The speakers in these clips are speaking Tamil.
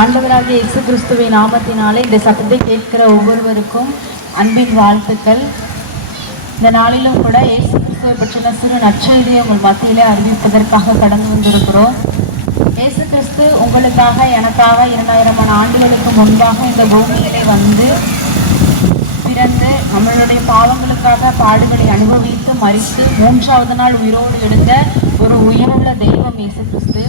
ஆண்டவராகிய இயேசு கிறிஸ்துவின் நாமத்தினாலே இந்த சத்தத்தை கேட்கிற ஒவ்வொருவருக்கும் அன்பின் வாழ்த்துக்கள். இந்த நாளிலும் கூட இயேசு கிறிஸ்துவை பற்றின சிறு நற்செய்தியை உங்கள் மத்தியிலே அறிவிப்பதற்காக கடந்து வந்திருக்கிறோம். இயேசு கிறிஸ்து உங்களுக்காக எனக்காக இரண்டாயிரமான ஆண்டுகளுக்கு முன்பாக இந்த பூமியிலே வந்து பிறந்து நம்மளுடைய பாவங்களுக்காக பாடுகளை அனுபவித்து மறித்து மூன்றாவது நாள் உயிரோடு எழுந்த ஒரு உயிருள்ள தெய்வம் இயேசு கிறிஸ்து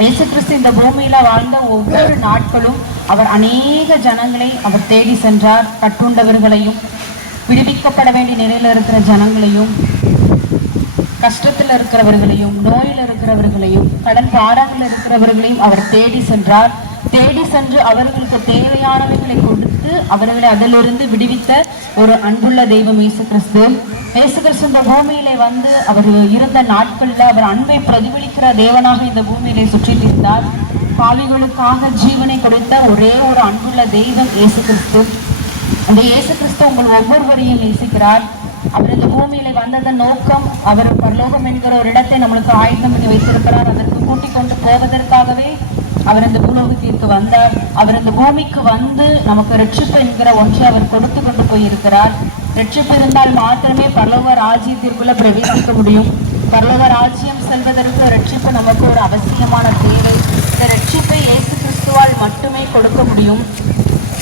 இயேசு கிறிஸ்து இந்த பூமியில வாழ்ந்த ஒவ்வொரு நாட்களும் அவர் அநேக ஜனங்களை அவர் தேடி சென்றார். கட்டுண்டவர்களையும் விடுவிக்கப்பட வேண்டிய நிலையில இருக்கிற ஜனங்களையும் கஷ்டத்தில் இருக்கிறவர்களையும் நோயில் இருக்கிறவர்களையும் கடன் பாரத்தில் இருக்கிறவர்களையும் அவர் தேடி சென்றார். தேடி சென்று அவர்களுக்கு தேவையானவைகளை கொடுத்து அவர்களை அதிலிருந்து விடுவித்த ஒரு அன்புள்ள தெய்வம் இயேசு கிறிஸ்து. இயேசு கிறிஸ்து இந்த பூமியிலே வந்து அவர் இருந்த நாட்களில் அவர் அன்பை பிரதிபலிக்கிற தேவனாக இந்த பூமியிலே சுற்றித் இருந்தார் பாவிகளுக்காக ஜீவனை கொடுத்த ஒரே ஒரு அன்புள்ள தெய்வம் இயேசு கிறிஸ்து. அந்த இயேசு கிறிஸ்து உங்கள் ஒவ்வொருவரையும் நேசிக்கிறார். அவர் இந்த பூமியில வந்ததன் நோக்கம் அவர் பரலோகம் என்கிற ஒரு இடத்தை நம்மளுக்கு ஆயுதம் பண்ணி வைத்திருக்கிறார். அதற்கு கூட்டிக் கொண்டு போவது அவர் இந்த பூலோகத்திற்கு வந்தார். அவர் இந்த பூமிக்கு வந்து நமக்கு ரட்சிப்பு என்கிற ஒன்றை அவர் கொடுத்து கொண்டு போயிருக்கிறார். ரட்சிப்பு இருந்தால் மாத்திரமே பரலோக ராஜ்யத்திற்குள்ள பிரவேசிக்க முடியும். பரலோக ராஜ்யம் செல்வதற்கு ரட்சிப்பு நமக்கு ஒரு அவசியமான தேவை. இந்த ரட்சிப்பை இயேசு கிறிஸ்துவால் மட்டுமே கொடுக்க முடியும்.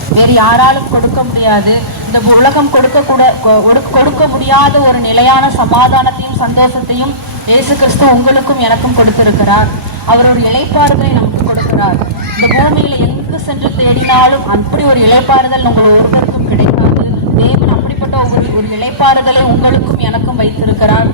வேறு யாராலும் கொடுக்க முடியாது. இந்த உலகம் கொடுக்க கூட கொ- கொடு- கொடுக்க முடியாத ஒரு நிலையான சமாதானத்தையும் சந்தோஷத்தையும் இயேசு கிறிஸ்து உங்களுக்கும் எனக்கும் கொடுத்திருக்கிறார். அவர் ஒரு நமக்கு கொடுக்கிறார். இந்த பூமியில் எங்கு சென்று தேடினாலும் அப்படி ஒரு இலைப்பாறுதல் உங்கள் ஒருவருக்கும் கிடைக்காது. தேவன் அப்படிப்பட்ட ஒரு ஒரு இலைப்பாறுதலை உங்களுக்கும் எனக்கும் வைத்திருக்கிறார்.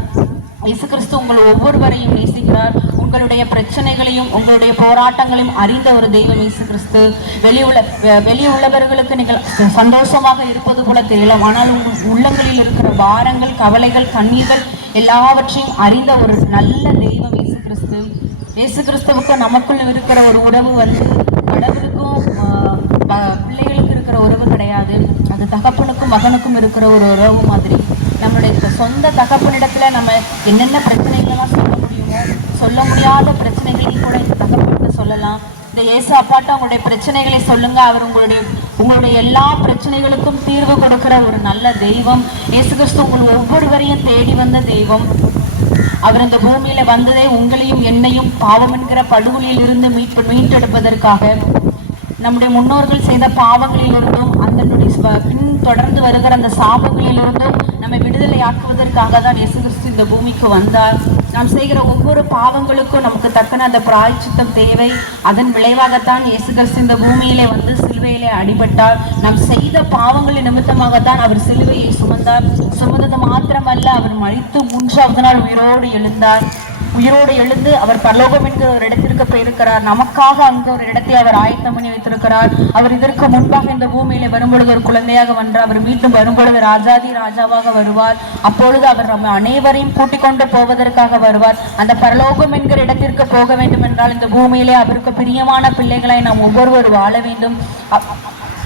இயேசு கிறிஸ்து உங்கள் ஒவ்வொருவரையும் நேசிக்கிறார். உங்களுடைய பிரச்சனைகளையும் உங்களுடைய போராட்டங்களையும் அறிந்த ஒரு தெய்வம் இயேசு கிறிஸ்து வெளியுள்ள வெ- வெளியுள்ளவர்களுக்கு நீங்கள் சந்தோஷமாக இருப்பது போல தெரியலாம். ஆனால் உங்கள் உள்ளங்களில் இருக்கிற பாரங்கள் கவலைகள் கண்ணீர்கள் எல்லாவற்றையும் அறிந்த ஒரு நல்ல தெய்வம் இயேசு இயேசு கிறிஸ்துவுக்கும் நமக்குள்ள இருக்கிற ஒரு உறவு வந்து கடவுளுக்கும் பிள்ளைகளுக்கு இருக்கிற உறவு கிடையாது. அது தகப்பனுக்கும் மகனுக்கும் இருக்கிற ஒரு உறவு மாதிரி. நம்மளுடைய சொந்த தகப்பனிடத்துல நம்ம என்னென்ன பிரச்சனைகளெல்லாம் சொல்ல முடியுமோ சொல்ல முடியாத பிரச்சனைகளையும் கூட இந்த தகப்பன்கிட்ட சொல்லலாம். இந்த இயேசு அப்பாட்ட உங்களுடைய பிரச்சனைகளை சொல்லுங்க. அவர் உங்களுடைய உங்களுடைய எல்லா பிரச்சனைகளுக்கும் தீர்வு கொடுக்கிற ஒரு நல்ல தெய்வம். இயேசு கிறிஸ்து உங்கள் ஒவ்வொருவரையும் தேடி வந்த தெய்வம். அவர் இந்த பூமியில வந்ததே உங்களையும் என்னையும் பாவம் என்கிற படுகொலியில் இருந்து மீட்பு மீட்டெடுப்பதற்காக. நம்முடைய முன்னோர்கள் செய்த பாவங்களிலிருந்தும் அதனுடைய பின் தொடர்ந்து வருகிற அந்த சாபங்களிலிருந்தும் நம்மை விடுதலையாக்குவதற்காக தான் இயேசு கிறிஸ்து இந்த பூமிக்கு வந்தார். நாம் செய்கிற ஒவ்வொரு பாவங்களுக்கும் நமக்கு தக்கன அந்த பிராய்ச்சித்தம் தேவை. அதன் விளைவாகத்தான் இயேசு கிறிஸ்து இந்த பூமியிலே வந்து சிலுவையிலே அடிபட்டார் நாம் செய்த பாவங்களின் நிமித்தமாகத்தான் அவர் சிலுவையை சுமந்தார். சுமந்தது மாத்திரமல்ல அவர் மறித்து மூன்றாவது நாள் உயிரோடு எழுந்தார். உயிரோடு எழுந்து அவர் பரலோகம் என்கிற ஒரு இடத்திற்கு போயிருக்கிறார். நமக்காக அங்கு ஒரு இடத்தை அவர் ஆயத்தம் பண்ணி வைத்திருக்கிறார். அவர் இதற்கு முன்பாக இந்த பூமியில வரும்பொழுது ஒரு குழந்தையாக வந்தார் அவர் மீண்டும் வரும்பொழுது ராஜாதி ராஜாவாக வருவார். அப்பொழுது அவர் நம்ம அனைவரையும் கூட்டிக் கொண்டு போவதற்காக வருவார். அந்த பரலோகம் என்கிற இடத்திற்கு போக வேண்டும் என்றால் இந்த பூமியிலே அவருக்கு பிரியமான பிள்ளைகளை நாம் ஒவ்வொருவர் வாழ வேண்டும்.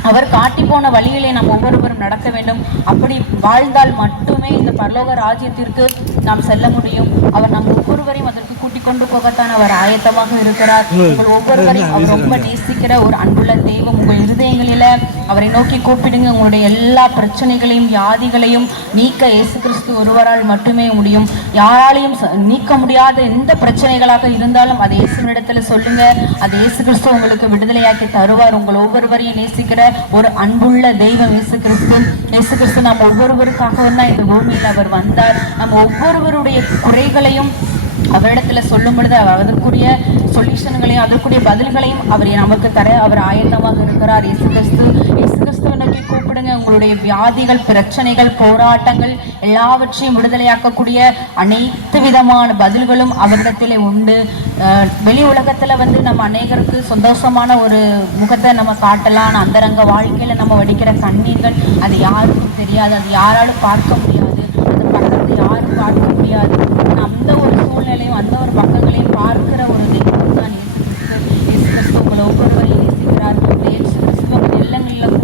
அவர் காட்டி போன வழியிலே நாம் ஒவ்வொருவரும் நடக்க வேண்டும். அப்படி வாழ்ந்தால் மட்டுமே இந்த பரலோக ராஜ்யத்திற்கு நாம் செல்ல முடியும். அவர் நம் ஒவ்வொருவரையும் அதற்கு கூட்டிக் கொண்டு போகத்தான் அவர் ஆயத்தமாக இருக்கிறார். உங்கள் ஒவ்வொருவரையும் அவர் ரொம்ப நேசிக்கிற ஒரு அன்புள்ள தெய்வம் உங்கள் இருதயங்களில. அவரை நோக்கி கூப்பிடுங்க. உங்களுடைய எல்லா பிரச்சனைகளையும் வியாதிகளையும் நீக்க இயேசு கிறிஸ்து ஒருவரால் மட்டுமே முடியும். யாராலையும் நீக்க முடியாத எந்த பிரச்சனைகளாக இருந்தாலும் அதை இயேசுவினிடத்துல சொல்லுங்க. அது இயேசு கிறிஸ்து உங்களுக்கு விடுதலையாக்கி தருவார். உங்கள் ஒவ்வொருவரையும் நேசிக்கிற ஒரு அன்புள்ள தெய்வம் இயேசு கிறிஸ்து. இயேசு கிறிஸ்து நம்ம ஒவ்வொருவருக்காகவும் தான் இந்த பூமியில் அவர் வந்தார். நம்ம ஒவ்வொருவருடைய குறைகளையும் அவரிடத்துல சொல்லும் பொழுது அவர் அதற்குரிய சொல்யூஷன்களையும் அதற்குரிய பதில்களையும் அவர் நமக்கு தர அவர் ஆயத்தமாக இருக்கிறார். இயேசு கிறிஸ்து இயேசு கிறிஸ்துவை நோக்கி கூப்பிடுங்க. உங்களுடைய வியாதிகள் பிரச்சனைகள் போராட்டங்கள் எல்லாவற்றையும் விடுதலையாக்கக்கூடிய அனைத்து விதமான பதில்களும் அவரிடத்திலே உண்டு. வெளி உலகத்துல வந்து நம்ம அநேகருக்கு சந்தோஷமான ஒரு முகத்தை நம்ம காட்டலாம். அந்தரங்க வாழ்க்கையில நம்ம வடிக்கிற கண்ணீர்கள் அது யாருக்கும் தெரியாது. அது யாராலும் பார்க்க முடியாது அந்த பக்கத்தை யாரும் பார்க்க முடியாது ஆனா அந்த ஒரு சூழ்நிலையும் அந்த ஒரு பக்கங்களையும் பார்க்கிற ஒரு தெய்வம் தான் இயேசு கிறிஸ்து இயேசு கிறிஸ்து உங்களை ஒவ்வொருவரையும் நேசிக்கிறார் இந்த இயேசு கிறிஸ்துவ உங்கள் இல்லங்களில்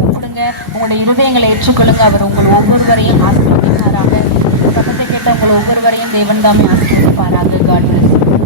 கூப்பிடுங்க உங்களுடைய இருதயங்களை ஏற்றுக்கொள்ளுங்க. அவர் உங்கள் ஒவ்வொருவரையும் ஆசிரியப்பாராக சத்தத்தை கேட்ட உங்கள் ஒவ்வொருவரையும் தேவன் தாமே ஆசிரியப்பாராக காட் பிளஸ்